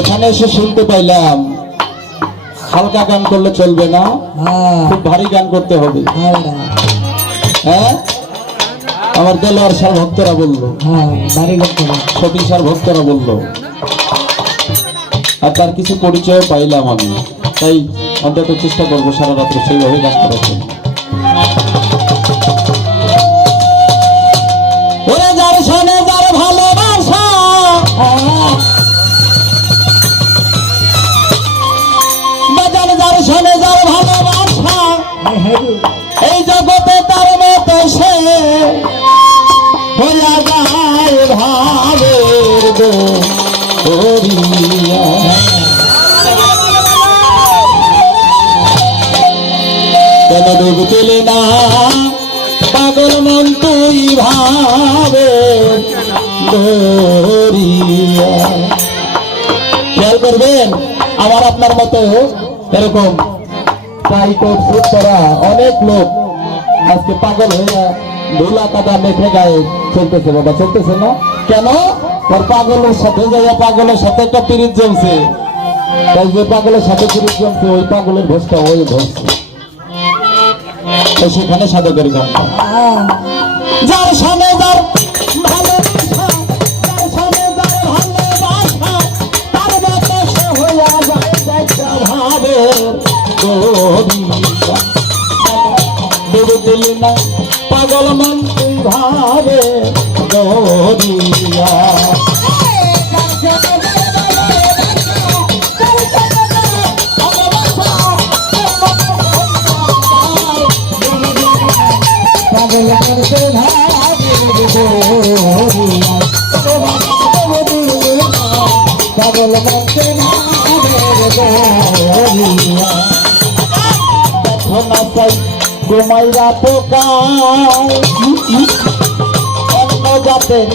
এখানে এসে শুনতে পাইলাম হালকা গান করলে চলবে না, খুব ভারী গান করতে হবে। হ্যাঁ, আমার দেলোয়ার সার ভক্তরা বললো, সতীশ সার ভক্তরা বললো, আর তার কিছু পরিচয় পাইলাম আমি, তাই অন্তত চেষ্টা করবো সারা রাত্রে সেইভাবে গান করার জন্য। এই জগতে তার মতো সে হইয়া যায় ভাবের দরিয়া। কেন ডুব দিলি না পাগল মন তুই ভাবের দরিয়া। খেয়াল করবেন, আমার আপনার মতো এরকম অনেক লোক আজকে পাগল হয়ে ধুলা কাদা মেখে গায়ে চলতেছে। বাবা চলতেছে না কেন? ওর পাগলের সাথে যাইয়া পাগলের সাথে একটা পিরিত জমছে, তাই যে পাগলের সাথে পিরিত জমছে ওই পাগলের ভোজটা ওই ধরছে, সেখানে সাধকের গান। যার সামনে যার ভালোবাসা, যার সামনে যার ভালোবাসা, তার বাতাসে হইয়া যায় একটা ভাবের দরিয়া। ডুব দিলি না পাগল মন তুই ভাবে দরিয়া। পাগল করতে ভাবে দরিয়া, পাগল করতে ভাবে দরিয়া। কুমাইরা পোকায় অন্য জাতের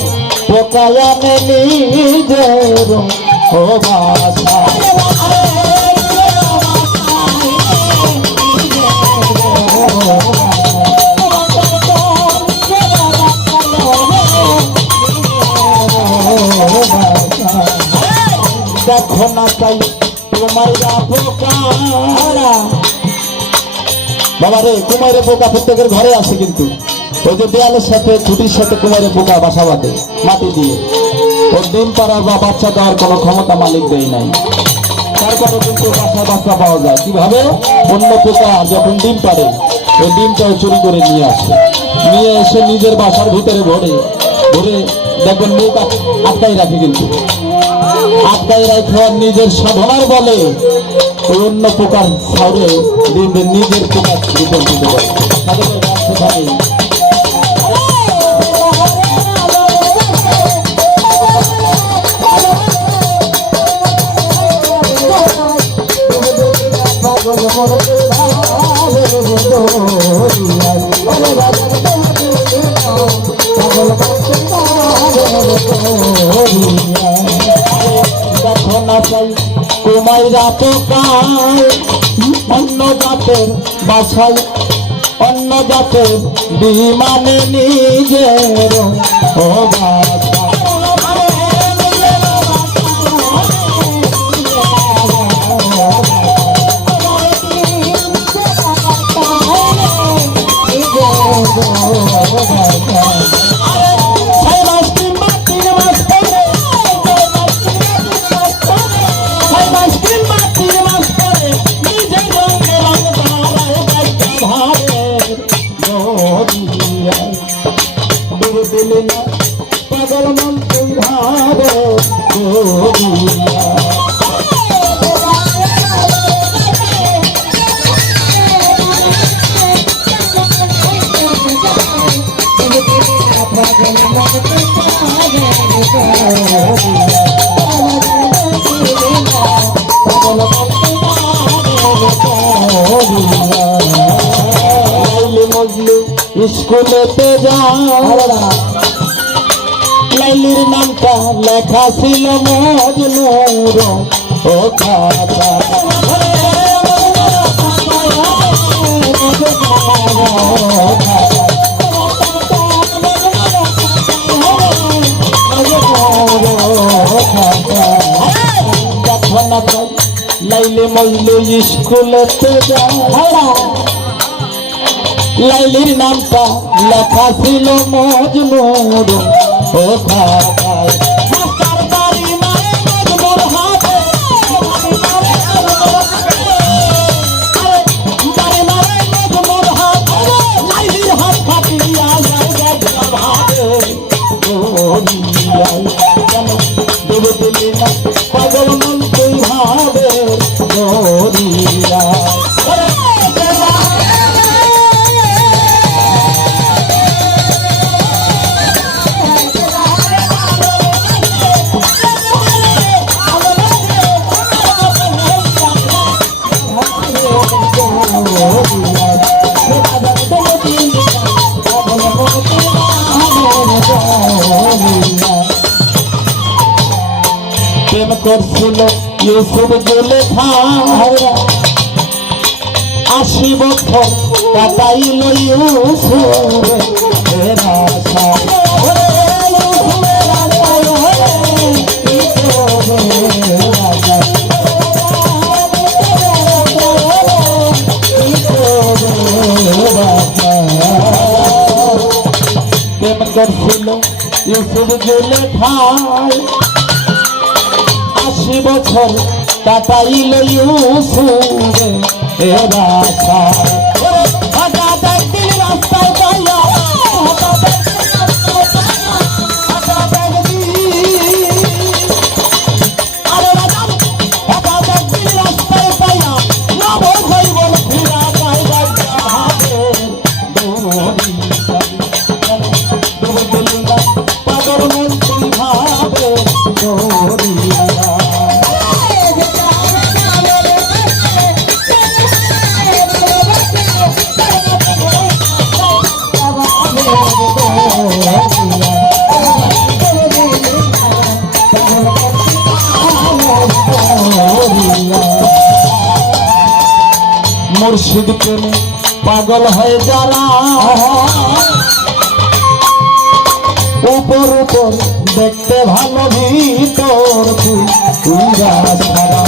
পোকায় আনে নিজের ও ভাষা। দেখো না চাই কুমাইরা পোকা। বাবা রে, কুমারের পোকা প্রত্যেকের ঘরে আছে, কিন্তু ওই যে দেয়ালের সাথে খুঁটির সাথে কুমারের পোকা বাসা বাঁধে মাটি দিয়ে। ওর ডিম পাড়ার বা বাচ্চা দেওয়ার কোনো ক্ষমতা মালিক দেয় নাই, তারপরে কিন্তু বাসায় বাচ্চা পাওয়া যায় কিভাবে? অন্য পোকা যখন ডিম পাড়ে ওই ডিমটাও চুরি করে নিয়ে আসে, নিয়ে এসে নিজের বাসার ভিতরে ভরে ভরে দেখবেন মুখ আটকাই রাখে, কিন্তু আটকাই রাখে নিজের সাধনার বলে অন্য পোকার ছাড়ে ডিমের নিজের পোকার ভিতর দিতে পারে। দেখো না চাই কুমাইরা পোকায় অন্য জাতের বাসায়, অন্য জাতের বিমানে নিজের ও বাসা। পাগল মন তুই ভাবে দরিয়া। স্কুলেতে যাওয়া লাইলির নামটা লেখা ছিল মজনুর ও খাতা। লাইলি মজলু স্কুলেতে যায় লাইলির নামটা লেখা ছিল মজনুর ও খাতায় মাস্টার বাড়ি মারে মজনুর হাতে বাড়ি মারে মজনুর হাতে লাইলির হাত ফাটিয়া যায় ভাবে দরিয়ায় কেন ডুবে দিলি না পাগল মন তুই ভাবে দরিয়ায় প্রেম করছিল ইউসুফ জুলেখা 80 বছর কাটাইল ইউসুফের আশা প্রেম করছিল ইউসুফ জুলেখায় 80 বছর কাটাইল ইউসুফের আশায় হঠাৎ একদিন রাস্তায় পাইয়া হঠাৎ একদিন রাস্তায় পাইয়া নব জৈবন ফিরা যায় পাগল মন তুই ভাবে মুর্শিদ প্রেমে পাগল হয়ে যারা উপর উপর দেখতে ভালো ভিতর তুইরা সারা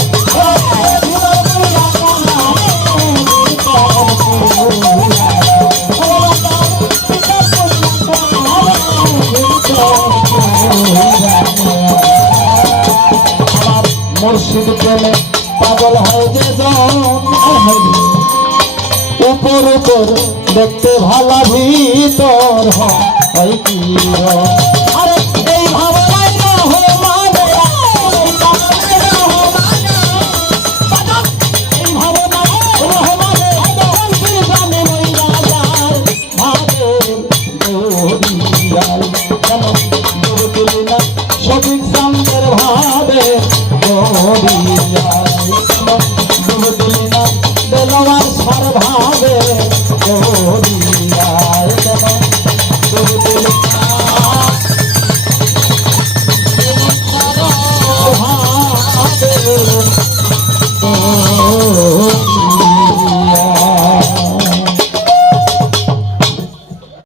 মুর্শিদ প্রেমে পাগল হয়ে যে উপর উপর দেখতে ভালো ভিতর হয় কি